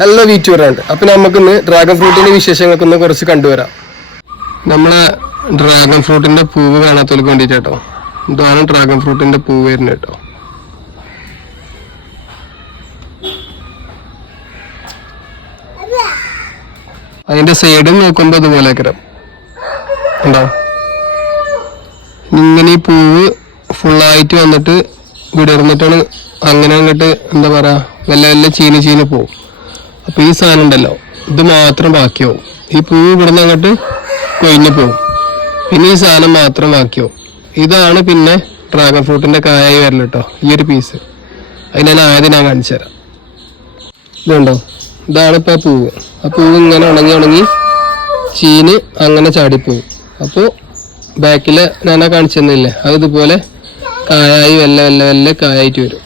Hello വീറ്റുവരാണ്ട്. അപ്പം നമുക്കിന്ന് dragon ഫ്രൂട്ടിന്റെ വിശേഷങ്ങൾക്കൊന്ന് കുറച്ച് കണ്ടുവരാം. നമ്മളെ ഡ്രാഗൺ ഫ്രൂട്ടിന്റെ പൂവ് കാണാത്തവർക്ക് വേണ്ടിയിട്ട് കേട്ടോ. ഇതാണ് ഡ്രാഗൺ ഫ്രൂട്ടിന്റെ പൂവ് വരുന്നത് കേട്ടോ. അതിന്റെ സൈഡ് നോക്കുമ്പോൾ അതുപോലെ ഉണ്ടോ. ഇങ്ങനെ ഈ പൂവ് ഫുള്ളായിട്ട് വന്നിട്ട് വിടർന്നിട്ടാണ് അങ്ങനെ അങ്ങോട്ട് എന്താ പറയാ വല്ല വല്ല ചീനി പോവും. അപ്പൊ ഈ സാധനം ഉണ്ടല്ലോ, ഇത് മാത്രം ബാക്കിയാവും. ഈ പൂവ് ഇവിടുന്ന് അങ്ങോട്ട് കൊഴിഞ്ഞു പോവും. പിന്നെ ഈ സാധനം മാത്രം ബാക്കിയാവും. ഇതാണ് പിന്നെ ഡ്രാഗൺ ഫ്രൂട്ടിന്റെ കായായി വരല് കേട്ടോ. ഈ ഒരു പീസ് അതിനായത് ഞാൻ കാണിച്ചു തരാം. ഇതുണ്ടോ, ഇതാണ് ഇപ്പൊ ആ പൂവ്. ആ പൂവ് ഇങ്ങനെ ഉണങ്ങി ചീന് അങ്ങനെ ചാടിപ്പോവും. അപ്പോൾ ബാക്കില് ഞാൻ കാണിച്ചു തന്നില്ലേ, അത് ഇതുപോലെ കായായി വല്ല കായായിട്ട് വരും.